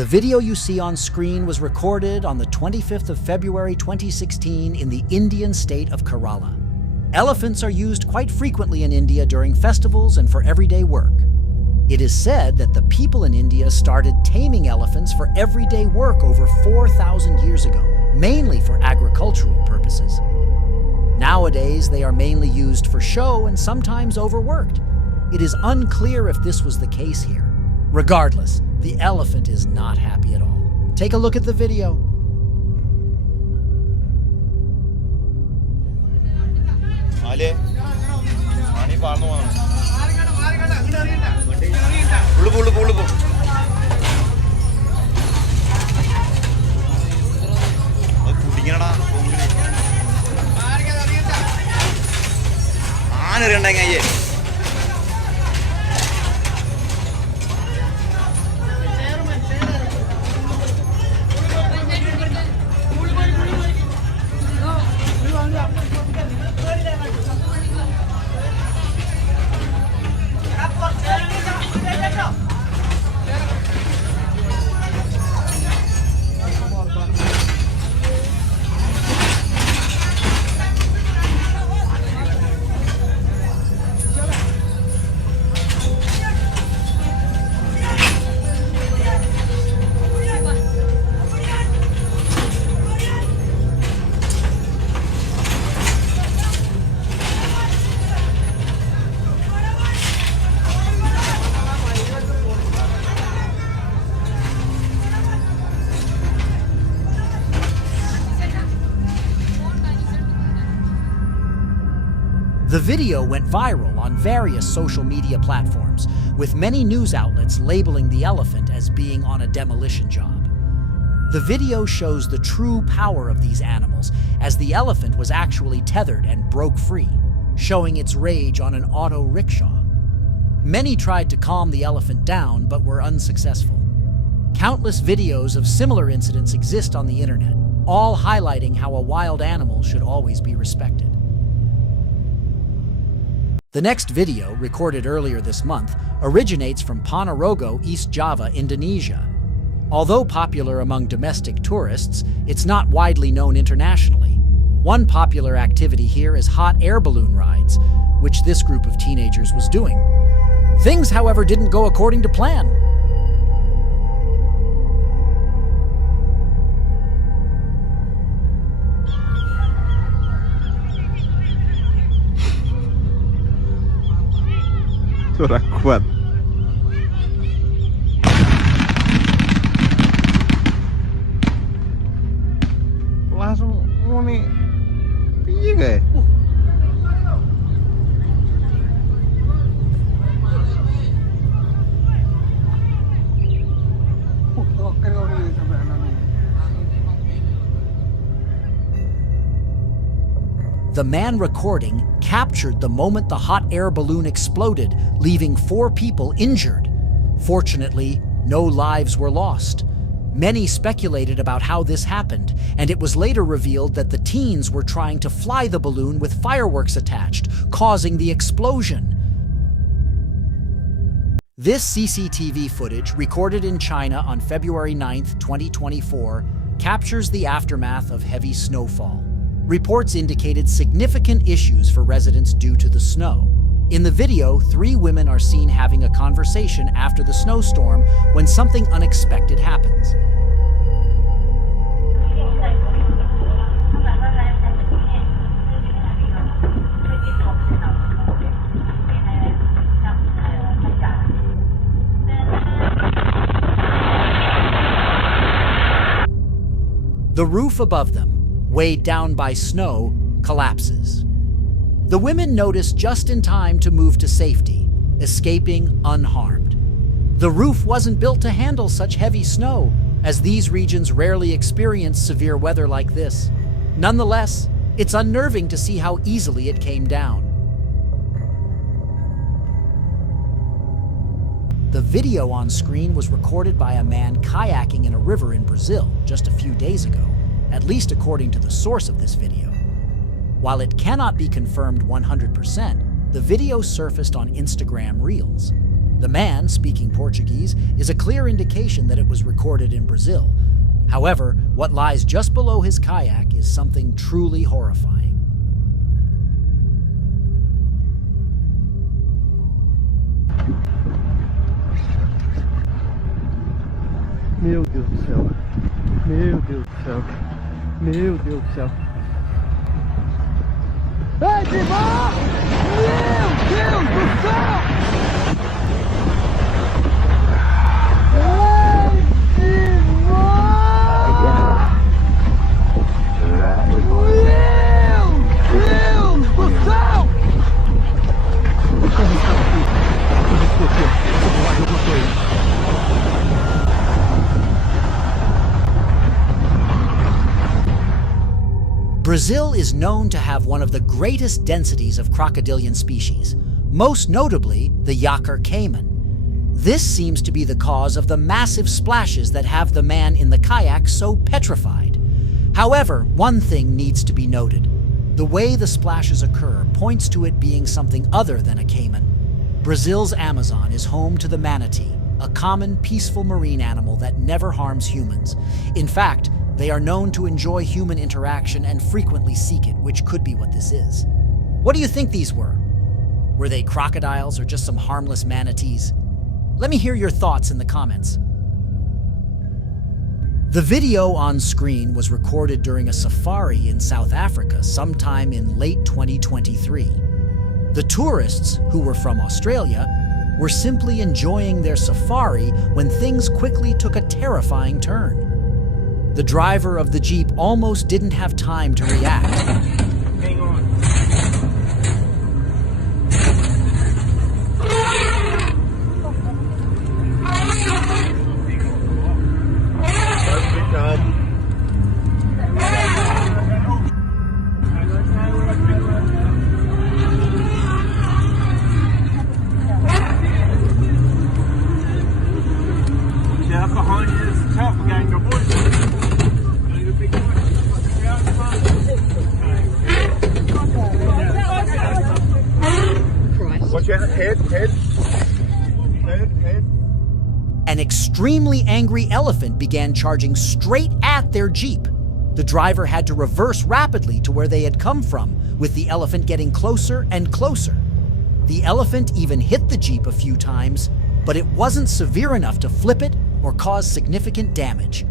The video you see on screen was recorded on the 25th of February 2016 in the Indian state of Kerala. Elephants are used quite frequently in India during festivals and for everyday work. It is said that the people in India started taming elephants for everyday work over 4,000 years ago, mainly for agricultural purposes. Nowadays, they are mainly used for show and sometimes overworked. It is unclear if this was the case here. Regardless, the elephant is not happy at all. Take a look at the video. The video went viral on various social media platforms, with many news outlets labeling the elephant as being on a demolition job. The video shows the true power of these animals, as the elephant was actually tethered and broke free, showing its rage on an auto rickshaw. Many tried to calm the elephant down, but were unsuccessful. Countless videos of similar incidents exist on the internet, all highlighting how a wild animal should always be respected. The next video, recorded earlier this month, originates from Ponorogo, East Java, Indonesia. Although popular among domestic tourists, it's not widely known internationally. One popular activity here is hot air balloon rides, which this group of teenagers was doing. Things, however, didn't go according to plan. Suara kuat. Langsung muni piye gae? The man recording captured the moment the hot air balloon exploded, leaving 4 people injured. Fortunately, no lives were lost. Many speculated about how this happened, and it was later revealed that the teens were trying to fly the balloon with fireworks attached, causing the explosion. This CCTV footage, recorded in China on February 9, 2024, captures the aftermath of heavy snowfall. Reports indicated significant issues for residents due to the snow. In the video, 3 women are seen having a conversation after the snowstorm when something unexpected happens. The roof above them, weighed down by snow, collapses. The women notice just in time to move to safety, escaping unharmed. The roof wasn't built to handle such heavy snow, as these regions rarely experience severe weather like this. Nonetheless, it's unnerving to see how easily it came down. The video on screen was recorded by a man kayaking in a river in Brazil just a few days ago, at least according to the source of this video. While it cannot be confirmed 100%, the video surfaced on Instagram Reels. The man, speaking Portuguese, is a clear indication that it was recorded in Brazil. However, what lies just below his kayak is something truly horrifying. Meu Deus do céu. Meu Deus do céu. Meu Deus do céu. Ei, Timão! Meu Deus do céu! Ei, Timão! Meu Deus do céu! Brazil is known to have one of the greatest densities of crocodilian species, most notably the yacar caiman. This seems to be the cause of the massive splashes that have the man in the kayak so petrified. However, one thing needs to be noted. The way the splashes occur points to it being something other than a caiman. Brazil's Amazon is home to the manatee, a common, peaceful marine animal that never harms humans. In fact, they are known to enjoy human interaction and frequently seek it, which could be what this is. What do you think these were? Were they crocodiles or just some harmless manatees? Let me hear your thoughts in the comments. The video on screen was recorded during a safari in South Africa sometime in late 2023. The tourists, who were from Australia, were simply enjoying their safari when things quickly took a terrifying turn. The driver of the Jeep almost didn't have time to react. Hang on. Head. An extremely angry elephant began charging straight at their Jeep. The driver had to reverse rapidly to where they had come from, with the elephant getting closer and closer. The elephant even hit the Jeep a few times, but it wasn't severe enough to flip it or cause significant damage.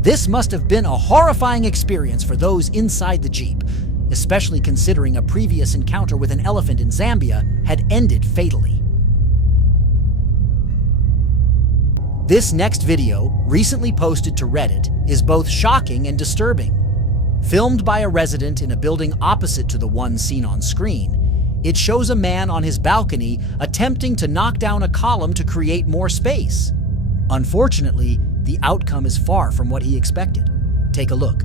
This must have been a horrifying experience for those inside the Jeep, especially considering a previous encounter with an elephant in Zambia had ended fatally. This next video, recently posted to Reddit, is both shocking and disturbing. Filmed by a resident in a building opposite to the one seen on screen, it shows a man on his balcony attempting to knock down a column to create more space. Unfortunately, the outcome is far from what he expected. Take a look.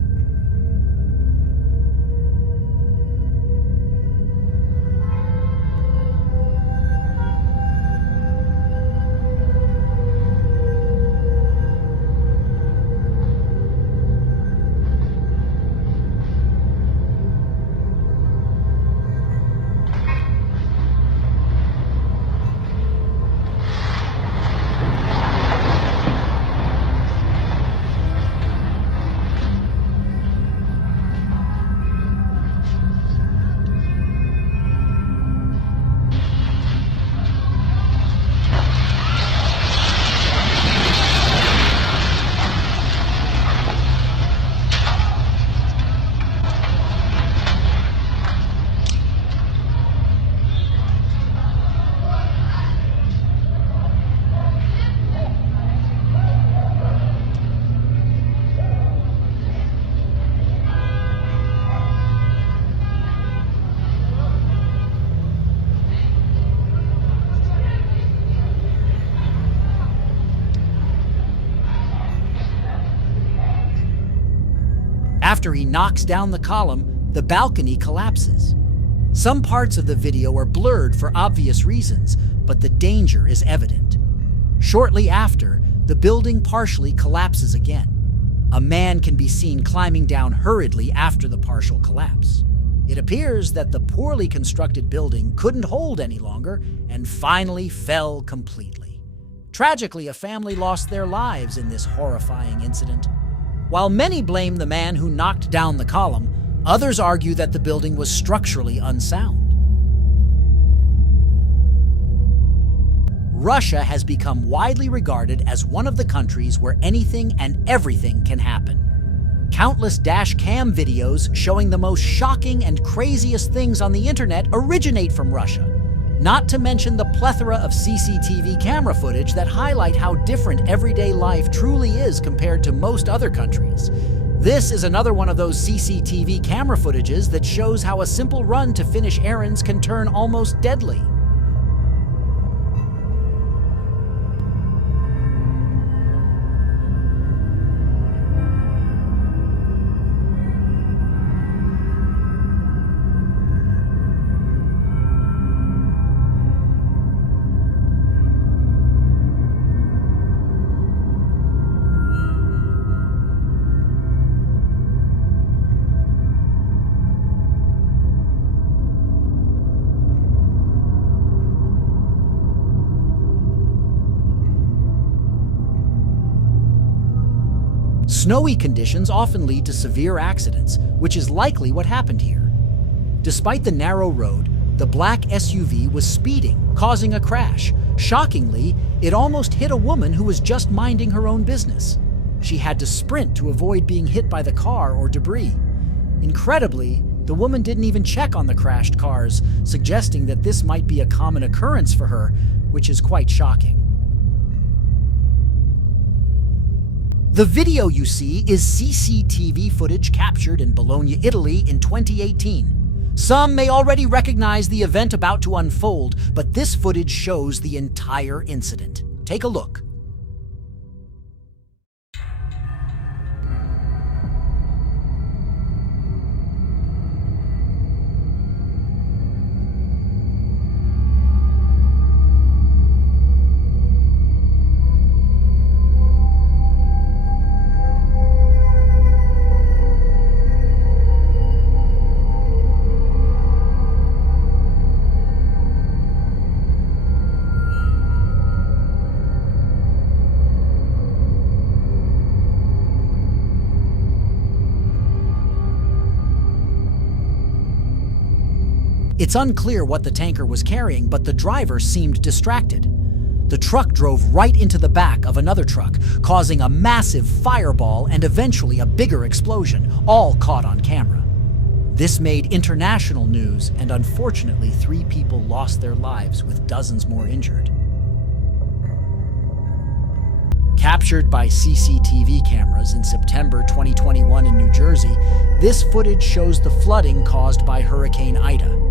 After he knocks down the column, the balcony collapses. Some parts of the video are blurred for obvious reasons, but the danger is evident. Shortly after, the building partially collapses again. A man can be seen climbing down hurriedly after the partial collapse. It appears that the poorly constructed building couldn't hold any longer and finally fell completely. Tragically, a family lost their lives in this horrifying incident. While many blame the man who knocked down the column, others argue that the building was structurally unsound. Russia has become widely regarded as one of the countries where anything and everything can happen. Countless dash cam videos showing the most shocking and craziest things on the internet originate from Russia, not to mention the plethora of CCTV camera footage that highlight how different everyday life truly is compared to most other countries. This is another one of those CCTV camera footages that shows how a simple run to finish errands can turn almost deadly. Snowy conditions often lead to severe accidents, which is likely what happened here. Despite the narrow road, the black SUV was speeding, causing a crash. Shockingly, it almost hit a woman who was just minding her own business. She had to sprint to avoid being hit by the car or debris. Incredibly, the woman didn't even check on the crashed cars, suggesting that this might be a common occurrence for her, which is quite shocking. The video you see is CCTV footage captured in Bologna, Italy in 2018. Some may already recognize the event about to unfold, but this footage shows the entire incident. Take a look. It's unclear what the tanker was carrying, but the driver seemed distracted. The truck drove right into the back of another truck, causing a massive fireball and eventually a bigger explosion, all caught on camera. This made international news, and unfortunately 3 people lost their lives with dozens more injured. Captured by CCTV cameras in September 2021 in New Jersey, this footage shows the flooding caused by Hurricane Ida.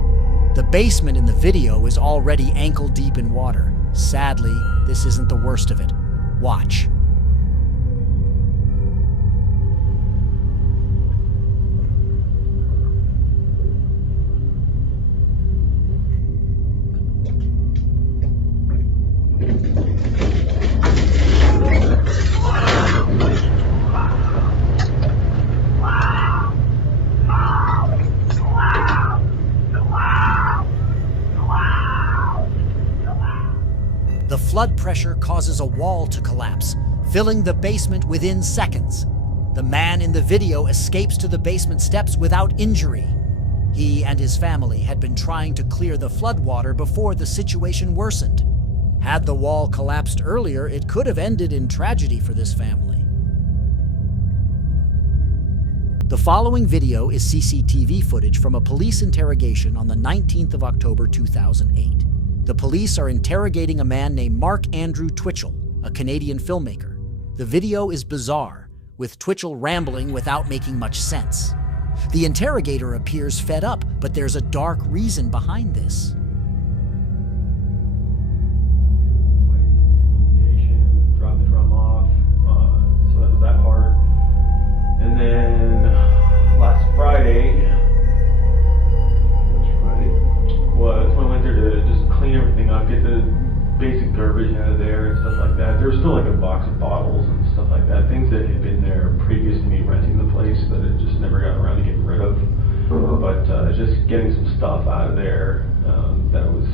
The basement in the video is already ankle-deep in water. Sadly, this isn't the worst of it. Watch. The flood pressure causes a wall to collapse, filling the basement within seconds. The man in the video escapes to the basement steps without injury. He and his family had been trying to clear the floodwater before the situation worsened. Had the wall collapsed earlier, it could have ended in tragedy for this family. The following video is CCTV footage from a police interrogation on the 19th of October 2008. The police are interrogating a man named Mark Andrew Twitchell, a Canadian filmmaker. The video is bizarre, with Twitchell rambling without making much sense. The interrogator appears fed up, but there's a dark reason behind this. Drop the drum off, so that was that part. And then last Friday was when I went there to just clean everything up, get the basic garbage out of there and stuff like that. There was still like a box of bottles and stuff like that, things that had been there previous to me renting the place that I just never got around to getting rid of. But just getting some stuff out of there. That was.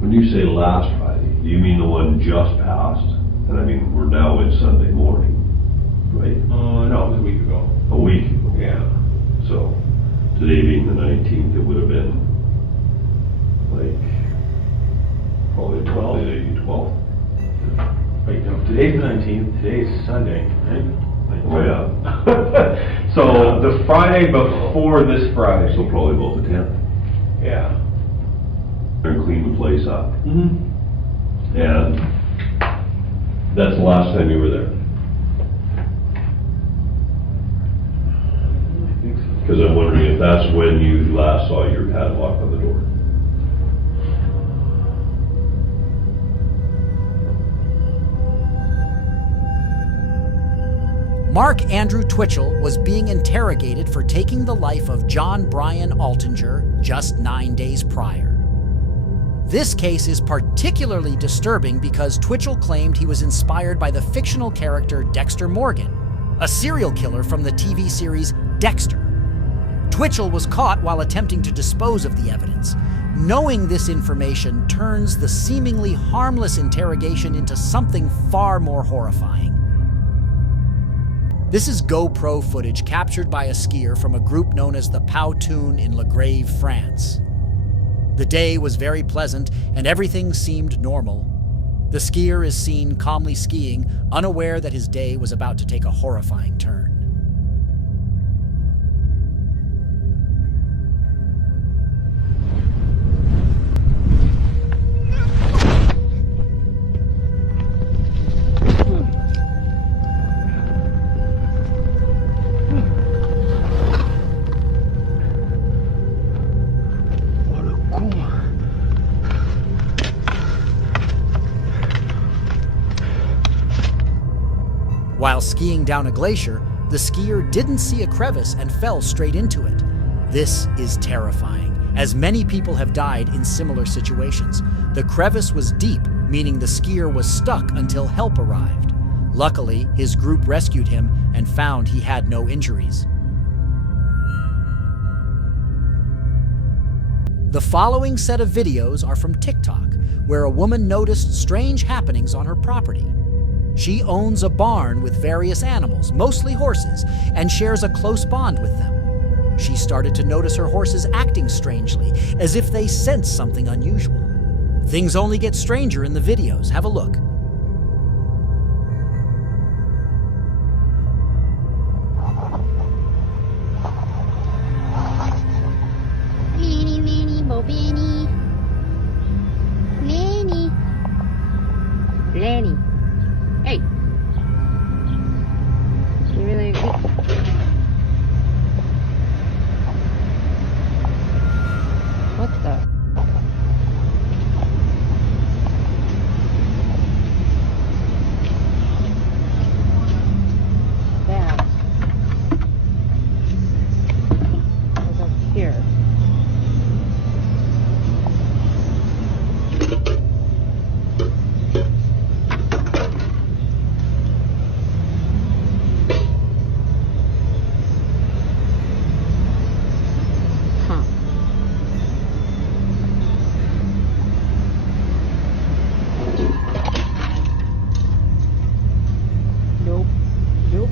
When you say last Friday, do you mean the one just passed? And I mean, we're now in Sunday morning, right? No, it was a week ago. A week ago. Yeah. So, today being the 19th, it would have been like probably 12th. Wait, no, today's the 19th, today's Sunday, right? Oh yeah. So the Friday before this Friday. So probably about the 10th. Yeah. And clean the place up. Mm-hmm. And that's the last time you were there. I think so. Because I'm wondering if that's when you last saw your padlock on the door. Mark Andrew Twitchell was being interrogated for taking the life of John Brian Altinger just 9 days prior. This case is particularly disturbing because Twitchell claimed he was inspired by the fictional character Dexter Morgan, a serial killer from the TV series Dexter. Twitchell was caught while attempting to dispose of the evidence. Knowing this information turns the seemingly harmless interrogation into something far more horrifying. This is GoPro footage captured by a skier from a group known as the Powtoon in Le Grave, France. The day was very pleasant and everything seemed normal. The skier is seen calmly skiing, unaware that his day was about to take a horrifying turn. While skiing down a glacier, the skier didn't see a crevice and fell straight into it. This is terrifying, as many people have died in similar situations. The crevice was deep, meaning the skier was stuck until help arrived. Luckily, his group rescued him and found he had no injuries. The following set of videos are from TikTok, where a woman noticed strange happenings on her property. She owns a barn with various animals, mostly horses, and shares a close bond with them. She started to notice her horses acting strangely, as if they sensed something unusual. Things only get stranger in the videos. Have a look. Lanny, Lanny, Bobini. Lanny. Lanny. Hey. You really... What the? That was up here. Nope.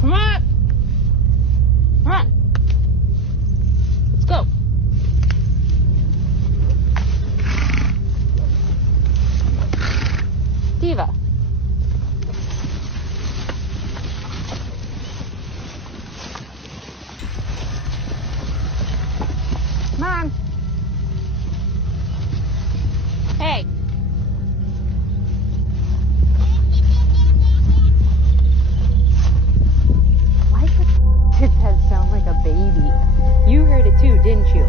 Come on! Come on! Let's go! Diva! Come on! Hey! Did that sound like a baby? You heard it too, didn't you?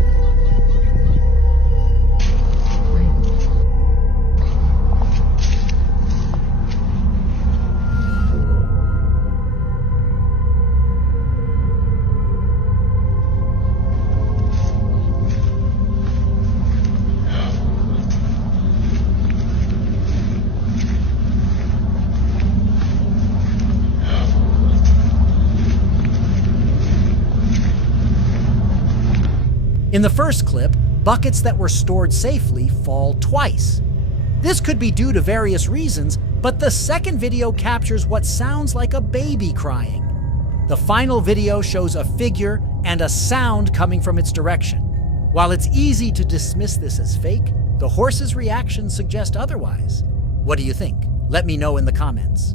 In the first clip, buckets that were stored safely fall twice. This could be due to various reasons, but the second video captures what sounds like a baby crying. The final video shows a figure and a sound coming from its direction. While it's easy to dismiss this as fake, the horse's reactions suggest otherwise. What do you think? Let me know in the comments.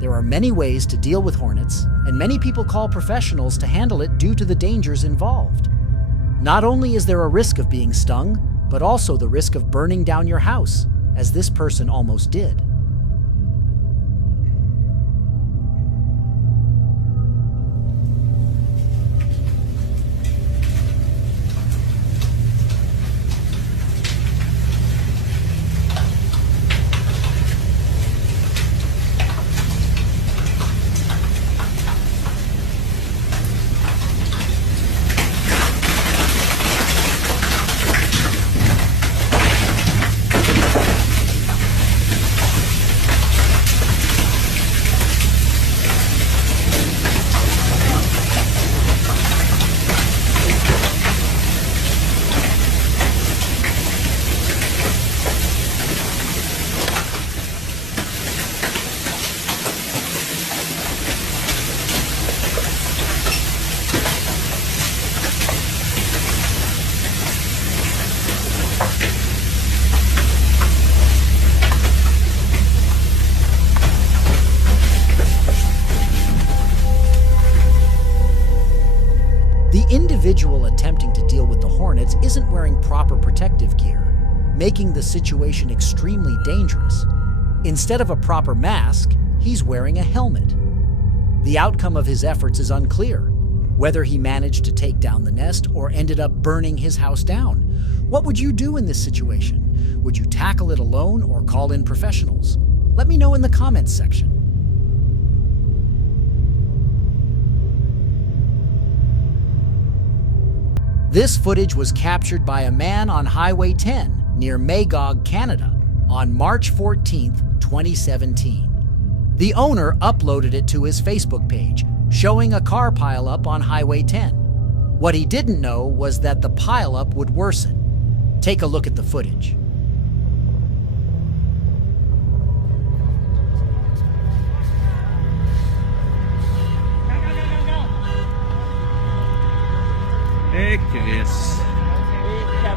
There are many ways to deal with hornets, and many people call professionals to handle it due to the dangers involved. Not only is there a risk of being stung, but also the risk of burning down your house, as this person almost did. The individual attempting to deal with the hornets isn't wearing proper protective gear, making the situation extremely dangerous. Instead of a proper mask, he's wearing a helmet. The outcome of his efforts is unclear, whether he managed to take down the nest or ended up burning his house down. What would you do in this situation? Would you tackle it alone or call in professionals? Let me know in the comments section. This footage was captured by a man on Highway 10 near Magog, Canada, on March 14, 2017. The owner uploaded it to his Facebook page, showing a car pileup on Highway 10. What he didn't know was that the pileup would worsen. Take a look at the footage. Hey, Chris. Ja,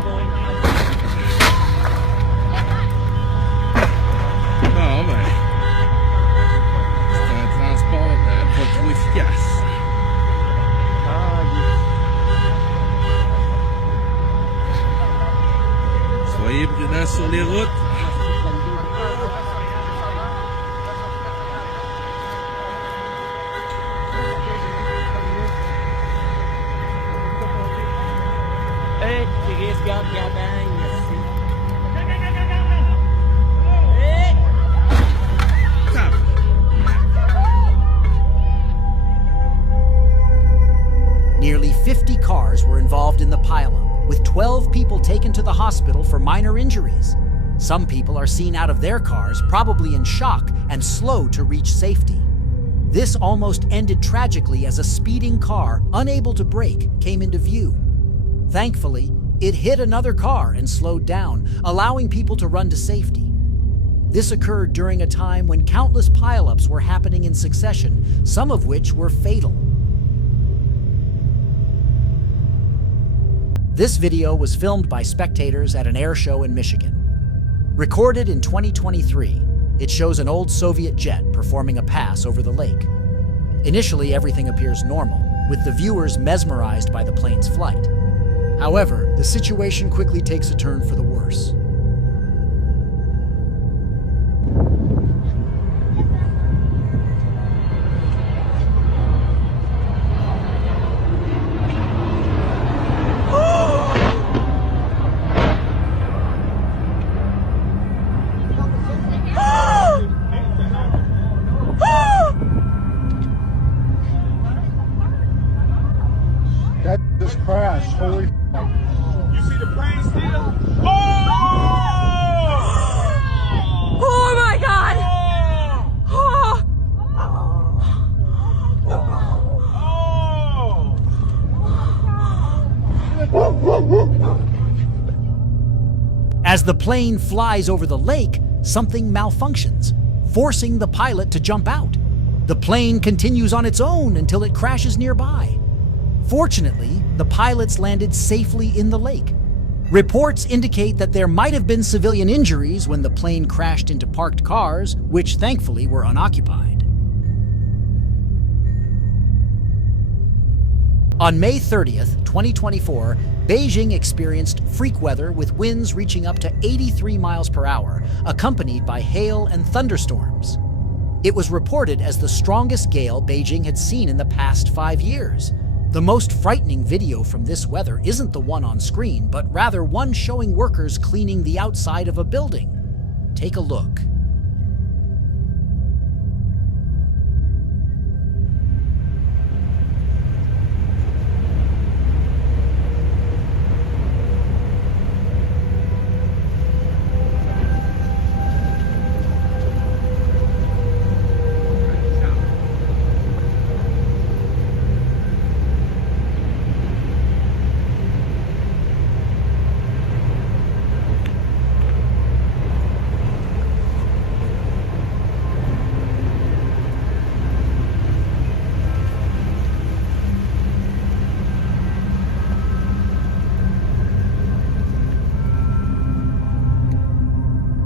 men. C'est un transport pas trop efficace. Soyez prudents sur les routes. Hey, Chris, garde Gabagne ici. Nearly 50 cars were involved in the pileup, with 12 people taken to the hospital for minor injuries. Some people are seen out of their cars, probably in shock and slow to reach safety. This almost ended tragically as a speeding car, unable to brake, came into view. Thankfully, it hit another car and slowed down, allowing people to run to safety. This occurred during a time when countless pileups were happening in succession, some of which were fatal. This video was filmed by spectators at an air show in Michigan. Recorded in 2023, it shows an old Soviet jet performing a pass over the lake. Initially, everything appears normal, with the viewers mesmerized by the plane's flight. However, the situation quickly takes a turn for the worse. That just crashed. Holy. You see the plane still? Oh! As the plane flies over the lake, something malfunctions, forcing the pilot to jump out. The plane continues on its own until it crashes nearby. Fortunately, the pilots landed safely in the lake. Reports indicate that there might have been civilian injuries when the plane crashed into parked cars, which thankfully were unoccupied. On May 30th, 2024, Beijing experienced freak weather with winds reaching up to 83 miles per hour, accompanied by hail and thunderstorms. It was reported as the strongest gale Beijing had seen in the past 5 years. The most frightening video from this weather isn't the one on screen, but rather one showing workers cleaning the outside of a building. Take a look.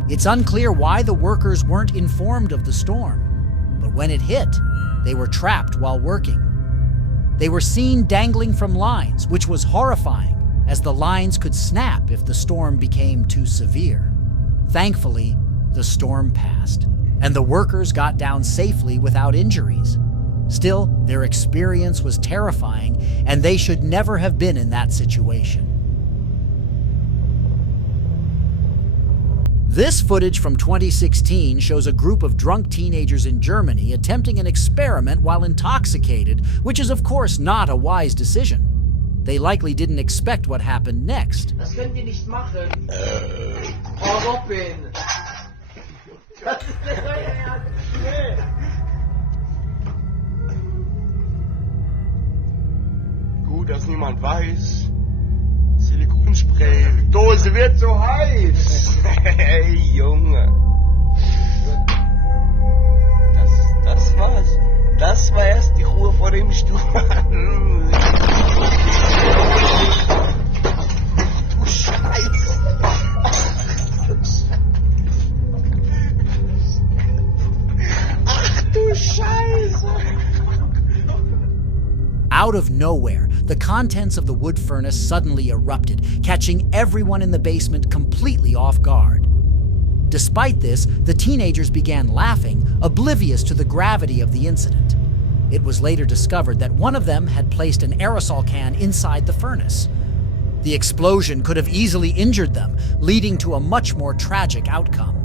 It's unclear why the workers weren't informed of the storm, but when it hit, they were trapped while working. They were seen dangling from lines, which was horrifying, as the lines could snap if the storm became too severe. Thankfully, the storm passed, and the workers got down safely without injuries. Still, their experience was terrifying, and they should never have been in that situation. This footage from 2016 shows a group of drunk teenagers in Germany attempting an experiment while intoxicated, which is of course not a wise decision. They likely didn't expect what happened next. Das könnt ihr nicht machen. Frau Robin. Das ist nicht euer Ernst. Nee. Gut, dass niemand weiß. Silikonspray. Dose wird so heiß. Hey, Junge. Das war's. Das war erst die Ruhe vor dem Sturm. Du Scheiße. Ach du Scheiße. Out of nowhere, the contents of the wood furnace suddenly erupted, catching everyone in the basement completely off guard. Despite this, the teenagers began laughing, oblivious to the gravity of the incident. It was later discovered that one of them had placed an aerosol can inside the furnace. The explosion could have easily injured them, leading to a much more tragic outcome.